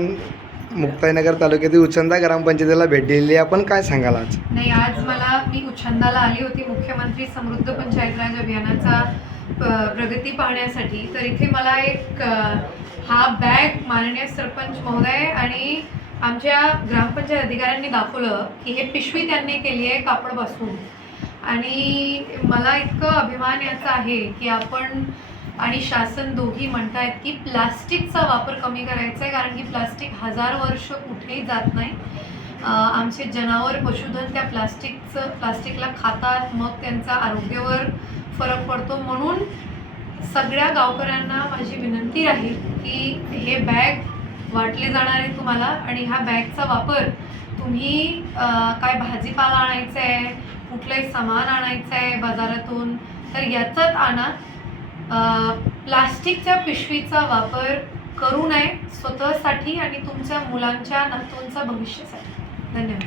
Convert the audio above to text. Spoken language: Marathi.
मुक्ताईनगर तालुक्यातील उचंदा ग्रामपंचायतीला भेट दिलेली आपण काय सांगाल आज? नाही, आज मी उचंदाला आली होती मुख्यमंत्री समृद्ध पंचायत राज अभियानाचा प्रगती पाहण्यासाठी. तर इथे मला एक हा बॅग माननीय सरपंच महोदय आणि आमच्या ग्रामपंचायत अधिकाऱ्यांनी दाखवलं की हे पिशवी त्यांनी केली आहे कापडपासून. आणि मला इतकं अभिमान याचा आहे की आपण आणि शासन दोघी म्हणतायत की प्लास्टिकचा वापर कमी करायचा आहे, कारण की प्लास्टिक 1000 वर्ष कुठेही जात नाही. आमचे जनावर पशुधन त्या प्लास्टिकला खातात, मग त्यांचा आरोग्यावर फरक पडतो. म्हणून सगळ्या गावकऱ्यांना माझी विनंती आहे की हे बॅग वाटले जाणार आहे तुम्हाला, आणि ह्या बॅगचा वापर तुम्ही काय भाजीपाला आणायचं आहे, कुठलंही सामान आणायचं आहे बाजारातून, तर याचाच आणा. प्लास्टिकच्या पिशवीचा वापर करू नये, स्वतःसाठी आणि तुमच्या मुलांच्या नातूंच्या भविष्यासाठी. धन्यवाद.